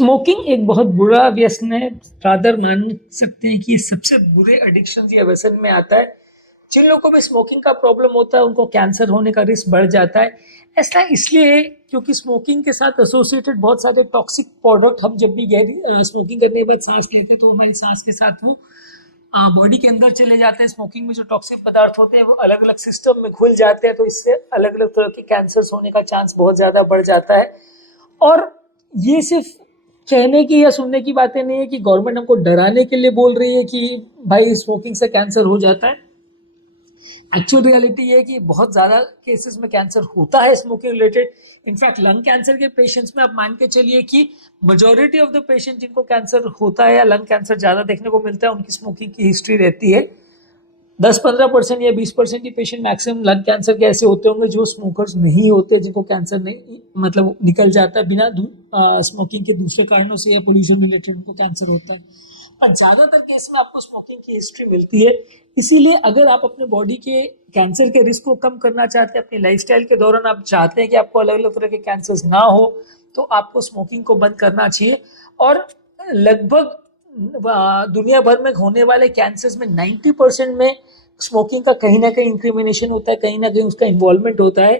Smoking एक बहुत बुरा व्यसन है। रादर मान सकते हैं कि ये सबसे बुरे एडिक्शन या व्यसन में आता है। जिन लोगों में स्मोकिंग का प्रॉब्लम होता है उनको कैंसर होने का रिस्क बढ़ जाता है। ऐसा इसलिए है क्योंकि स्मोकिंग के साथ एसोसिएटेड बहुत सारे टॉक्सिक प्रोडक्ट हम जब भी गहरी स्मोकिंग करने के बाद सांस लेते हैं तो हमारी सांस के साथ वो बॉडी के अंदर चले जाते हैं। स्मोकिंग में जो टॉक्सिक पदार्थ होते हैं वो अलग अलग सिस्टम में घुल जाते हैं, तो इससे अलग अलग तरह के कैंसर होने का चांस बहुत ज्यादा बढ़ जाता है। और ये सिर्फ कहने की या सुनने की बातें नहीं है कि गवर्नमेंट हमको डराने के लिए बोल रही है कि भाई स्मोकिंग से कैंसर हो जाता है। एक्चुअल रियलिटी ये है कि बहुत ज्यादा केसेस में कैंसर होता है smoking related. In fact lung cancer के पेशेंट्स में आप मान के चलिए कि मेजॉरिटी ऑफ द पेशेंट जिनको कैंसर होता है या लंग कैंसर ज्यादा देखने को मिलता है उनकी स्मोकिंग की हिस्ट्री रहती है। 10-15% या 20% ही पेशेंट मैक्सिमम लंग कैंसर के ऐसे होते होंगे जो स्मोकर्स नहीं होते, जिनको कैंसर नहीं मतलब निकल जाता है बिना स्मोकिंग के दूसरे कारणों से या पोल्यूशन रिलेटेड उनको कैंसर होता है। पर ज्यादातर केस में आपको स्मोकिंग की हिस्ट्री मिलती है। इसीलिए अगर आप अपने बॉडी के कैंसर के रिस्क को कम करना चाहते हैं, अपनी लाइफस्टाइल के दौरान आप चाहते हैं कि आपको अलग अलग तरह के कैंसर ना हो, तो आपको स्मोकिंग को बंद करना चाहिए। और लगभग दुनिया भर में होने वाले कैंसर्स में 90% में स्मोकिंग का कहीं ना कहीं इंक्रिमिनेशन होता है, कहीं ना कहीं उसका इन्वॉल्वमेंट होता है।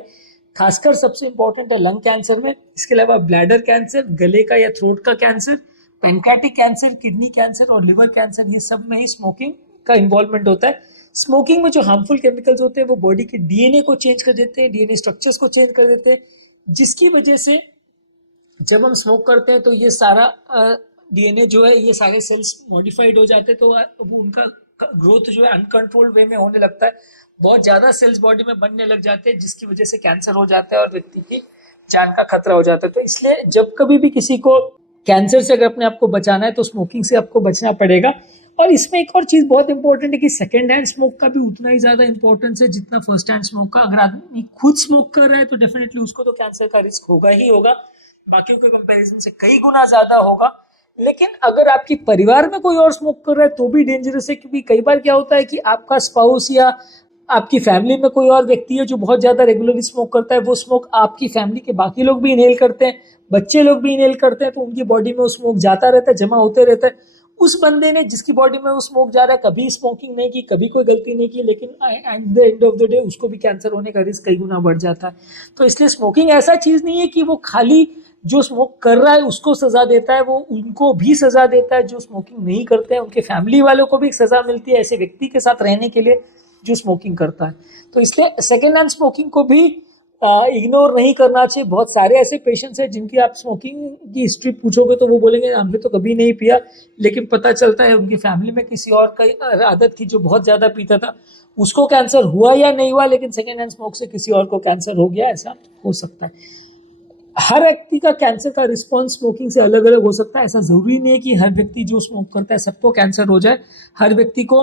खासकर सबसे इंपॉर्टेंट है लंग कैंसर में। इसके अलावा ब्लैडर कैंसर, गले का या थ्रोट का cancer, pancreatic cancer, kidney cancer और लिवर कैंसर, ये सब में ही स्मोकिंग का इन्वॉल्वमेंट होता है। स्मोकिंग में जो हार्मफुल केमिकल्स होते हैं वो बॉडी के डीएनए को चेंज कर देते हैं, डीएनए स्ट्रक्चर्स को चेंज कर देते हैं, जिसकी वजह से जब हम स्मोक करते हैं तो ये सारा डीएनए जो है ये सारे सेल्स मॉडिफाइड हो जाते हैं, तो वो उनका ग्रोथ जो है अनकंट्रोल्ड वे में होने लगता है। बहुत ज्यादा सेल्स बॉडी में बनने लग जाते हैं, जिसकी वजह से कैंसर हो जाता है और व्यक्ति की जान का खतरा हो जाता है। तो इसलिए जब कभी भी किसी को कैंसर से अगर अपने आप को बचाना है तो स्मोकिंग से आपको बचना पड़ेगा। और इसमें एक और चीज बहुत इंपॉर्टेंट है कि सेकेंड हैंड स्मोक का भी उतना ही ज्यादा इंपॉर्टेंस है जितना फर्स्ट हैंड स्मोक का। अगर आदमी खुद स्मोक कर रहा है तो डेफिनेटली उसको तो कैंसर का रिस्क होगा ही होगा, बाकियों के कंपैरिजन से कई गुना ज्यादा होगा। लेकिन अगर आपके परिवार में कोई और स्मोक कर रहा है तो भी डेंजरस है, क्योंकि कई बार क्या होता है कि आपका स्पाउस या आपकी फैमिली में कोई और व्यक्ति है जो बहुत ज्यादा रेगुलरली स्मोक करता है, वो स्मोक आपकी फैमिली के बाकी लोग भी इनहेल करते हैं, बच्चे लोग भी इनहेल करते हैं, तो उनकी बॉडी में वो स्मोक जाता रहता है, जमा होते रहता है। उस बंदे ने जिसकी बॉडी में वो स्मोक जा रहा है कभी स्मोकिंग नहीं की, कभी कोई गलती नहीं की, लेकिन at the end of the day उसको भी कैंसर होने का रिस्क कई गुना बढ़ जाता है। तो इसलिए स्मोकिंग ऐसा चीज नहीं है कि वो खाली जो स्मोक कर रहा है उसको सजा देता है, वो उनको भी सजा देता है जो स्मोकिंग नहीं करते हैं, उनके फैमिली वालों को भी सजा मिलती है ऐसे व्यक्ति के साथ रहने के लिए जो स्मोकिंग करता है। तो इसलिए सेकेंड हैंड स्मोकिंग को भी इग्नोर नहीं करना चाहिए। बहुत सारे ऐसे पेशेंट्स हैं जिनकी आप स्मोकिंग की हिस्ट्री पूछोगे तो वो बोलेंगे हमने तो कभी नहीं पिया, लेकिन पता चलता है उनकी फैमिली में किसी और का आदत थी जो बहुत ज्यादा पीता था, उसको कैंसर हुआ या नहीं हुआ, लेकिन सेकेंड हैंड स्मोक से किसी और को कैंसर हो गया, ऐसा हो सकता है। हर व्यक्ति का कैंसर का रिस्पॉन्स स्मोकिंग से अलग अलग हो सकता है। ऐसा जरूरी नहीं है कि हर व्यक्ति जो स्मोक करता है सबको कैंसर हो जाए। हर व्यक्ति को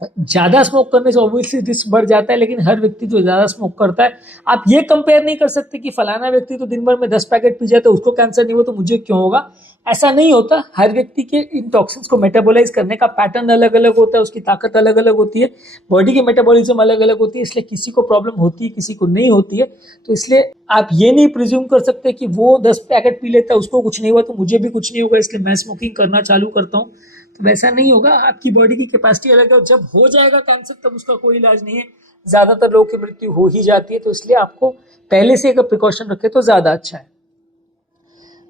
ज्यादा स्मोक करने से ऑब्वियसली रिस्क बढ़ जाता है, लेकिन हर व्यक्ति जो ज्यादा स्मोक करता है, आप ये कंपेयर नहीं कर सकते कि फलाना व्यक्ति तो दिन भर में 10 पैकेट पी जाता है उसको कैंसर नहीं हुआ तो मुझे क्यों होगा। ऐसा नहीं होता। हर व्यक्ति के इन टॉक्सिन्स को मेटाबोलाइज करने का पैटर्न अलग अलग होता है, उसकी ताकत अलग अलग होती है, बॉडी की मेटाबॉलिज्म अलग अलग होती है, इसलिए किसी को प्रॉब्लम होती है किसी को नहीं होती है। तो इसलिए आप ये नहीं प्रिज्यूम कर सकते कि वो 10 पैकेट पी लेता है उसको कुछ नहीं हुआ तो मुझे भी कुछ नहीं होगा इसलिए मैं स्मोकिंग करना चालू करता हूँ, तो वैसा नहीं होगा। आपकी बॉडी की कैपेसिटी अलग है, जब हो जाएगा कैंसर तब उसका कोई इलाज नहीं है। ज्यादातर लोगों की मृत्यु हो ही जाती है, तो इसलिए आपको पहले से अगर प्रिकॉशन रखे तो ज्यादा अच्छा है।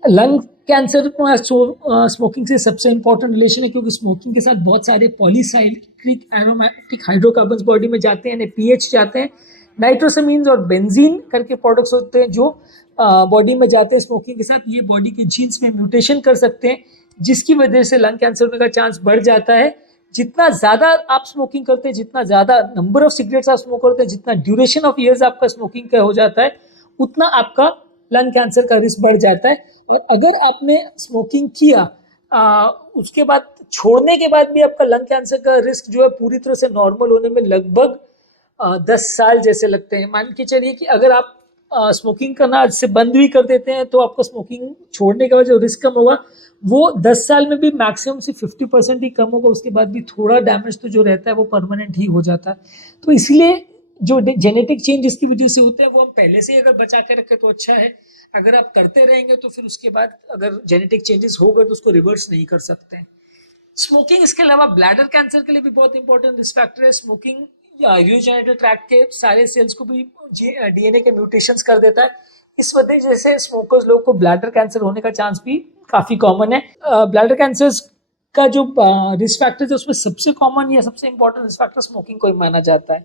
लंग कैंसर स्मोकिंग से सबसे इंपॉर्टेंट रिलेशन है, क्योंकि स्मोकिंग के साथ बहुत सारे पॉलीसाइक्लिक एरोमेटिक हाइड्रोकार्बन्स बॉडी में जाते हैं, पीएच जाते हैं, नाइट्रोसामीन्स और बेंजीन करके प्रोडक्ट्स होते हैं जो बॉडी में जाते हैं स्मोकिंग के साथ। ये बॉडी के जीन्स में म्यूटेशन कर सकते हैं, जिसकी वजह से लंग कैंसर होने का चांस बढ़ जाता है। जितना ज्यादा आप स्मोकिंग करते हैं, जितना ज्यादा नंबर ऑफ सिगरेट्स आप स्मोक करते हैं, जितना ड्यूरेशन ऑफ ईयर्स आपका स्मोकिंग का हो जाता है, उतना आपका लंग कैंसर का रिस्क बढ़ जाता है। और अगर आपने स्मोकिंग किया उसके बाद छोड़ने के बाद भी आपका लंग कैंसर का रिस्क जो है पूरी तरह से नॉर्मल होने में लगभग 10 साल जैसे लगते हैं। मान के चलिए कि अगर आप स्मोकिंग करना आज से बंद भी कर देते हैं तो आपको स्मोकिंग छोड़ने के बाद जो रिस्क कम होगा वो 10 साल में भी मैक्सिमम से 50% ही कम होगा। उसके बाद भी थोड़ा डैमेज तो जो रहता है वो परमानेंट ही हो जाता है। तो इसलिए जो जेनेटिक चेंज इसकी वजह से होते हैं वो हम पहले से ही अगर बचा के रखें तो अच्छा है। अगर आप करते रहेंगे तो फिर उसके बाद अगर जेनेटिक चेंजेस हो गए तो उसको रिवर्स नहीं कर सकते हैं। स्मोकिंग इसके अलावा ब्लैडर कैंसर के लिए भी बहुत इंपॉर्टेंट रिस्क फैक्टर है। स्मोकिंग यूरिनरी ट्रैक्ट के सारे सेल्स को भी डीएनए के म्यूटेशंस कर देता है। इस वजह से स्मोकर्स लोग को ब्लैडर कैंसर होने का चांस भी काफी कॉमन है। ब्लैडर कैंसर का जो रिस्क फैक्टर है उसमें सबसे कॉमन या सबसे इंपॉर्टेंट रिस्क फैक्टर स्मोकिंग को ही माना जाता है।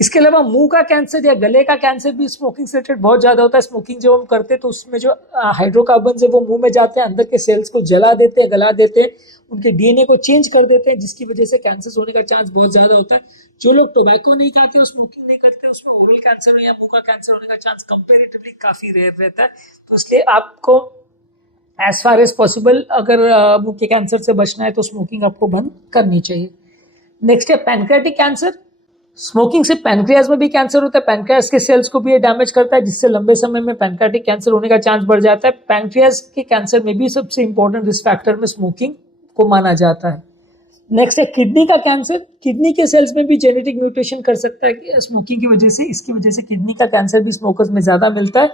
इसके अलावा मुंह का कैंसर या गले का कैंसर भी स्मोकिंग से रिलेटेड बहुत ज्यादा होता है। स्मोकिंग जब हम करते हैं तो उसमें जो हाइड्रोकार्बन है वो मुंह में जाते हैं, अंदर के सेल्स को जला देते हैं, गला देते हैं, उनके डीएनए को चेंज कर देते हैं, जिसकी वजह से कैंसर होने का चांस बहुत ज्यादा होता है। जो लोग टोबैको नहीं खाते और स्मोकिंग नहीं करते उसमें ओरल कैंसर या मुंह का कैंसर होने का चांस कंपेरेटिवली काफी रेयर रहता है। तो इसलिए आपको एज फार एज पॉसिबल अगर मुंह के कैंसर से बचना है तो स्मोकिंग आपको बंद करनी चाहिए। नेक्स्ट है पैनक्रियाटिक कैंसर। स्मोकिंग से पैनक्रियाज में भी कैंसर होता है। पैनक्रियाज के सेल्स को भी ये डैमेज करता है, जिससे लंबे समय में पैनक्रियाटिक कैंसर होने का चांस बढ़ जाता है। पैनक्रियाज के कैंसर में भी सबसे इंपॉर्टेंट रिस्क फैक्टर में स्मोकिंग को माना जाता है। नेक्स्ट है किडनी का कैंसर। किडनी के सेल्स में भी जेनेटिक म्यूटेशन कर सकता है स्मोकिंग की वजह से। इसकी वजह से किडनी का कैंसर भी स्मोकर्स में ज्यादा मिलता है।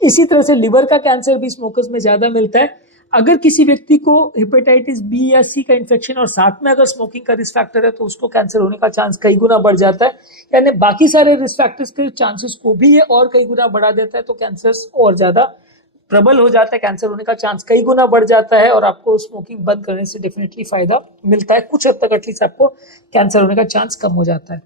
इसी तरह से लिवर का कैंसर भी स्मोकर्स में ज्यादा मिलता है। अगर किसी व्यक्ति को हेपेटाइटिस बी या सी का इन्फेक्शन और साथ में अगर स्मोकिंग का रिस्क फैक्टर है तो उसको कैंसर होने का चांस कई गुना बढ़ जाता है। यानी बाकी सारे रिस्क फैक्टर्स के चांसेस को भी ये और कई गुना बढ़ा देता है, तो कैंसर और ज्यादा प्रबल हो जाता है, कैंसर होने का चांस कई गुना बढ़ जाता है। और आपको स्मोकिंग बंद करने से डेफिनेटली फायदा मिलता है, कुछ हद तक एटलीस्ट आपको कैंसर होने का चांस कम हो जाता है।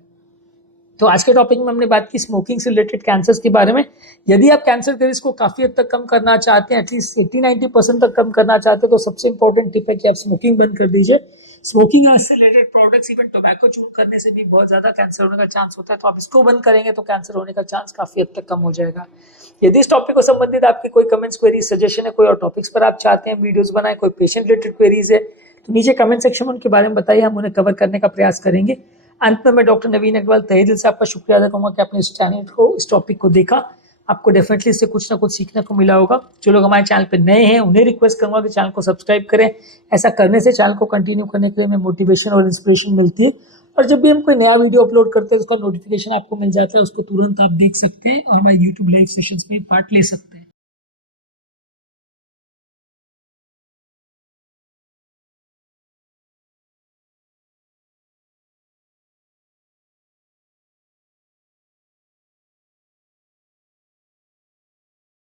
तो आज के टॉपिक में हमने बात की स्मोकिंग से रिलेटेड कैंसर के बारे में। यदि आप कैंसर के रिस्क को काफी हद तक कम करना चाहते हैं, एटलीस्ट 80-90% तक कम करना चाहते हैं, तो सबसे इंपॉर्टेंट टिप है कि आप स्मोकिंग बंद कर दीजिए। स्मोकिंग से रिलेटेड प्रोडक्ट्स इवन टोबैको चून करने से भी बहुत ज्यादा कैंसर होने का चांस होता है, तो आप इसको बंद करेंगे तो कैंसर होने का चांस काफी हद तक कम हो जाएगा। यदि इस टॉपिक को संबंधित आपके कोई कमेंट्स, क्वेरीज, सजेशन है, कोई और टॉपिक्स पर आप चाहते हैं वीडियोस बनाए, कोई पेशेंट रिलेटेड क्वेरीज है, तो नीचे कमेंट सेक्शन में उनके बारे में बताइए, हम उन्हें कवर करने का प्रयास करेंगे। अंत में मैं डॉक्टर नवीन अग्रवाल तहे दिल से आपका शुक्रिया अदा करूंगा कि आपने इस चैनल को, इस टॉपिक को देखा। आपको डेफिनेटली इससे कुछ ना कुछ सीखने को मिला होगा। जो लोग हमारे चैनल पे नए हैं उन्हें रिक्वेस्ट करूंगा कि चैनल को सब्सक्राइब करें। ऐसा करने से चैनल को कंटिन्यू करने के लिए हमें मोटिवेशन और इंस्पिरेशन मिलती है, और जब भी हम कोई नया वीडियो अपलोड करते हैं उसका नोटिफिकेशन आपको मिल जाता है, उसको तुरंत आप देख सकते हैं और हमारे यूट्यूब लाइव सेशंस में पार्ट ले सकते हैं।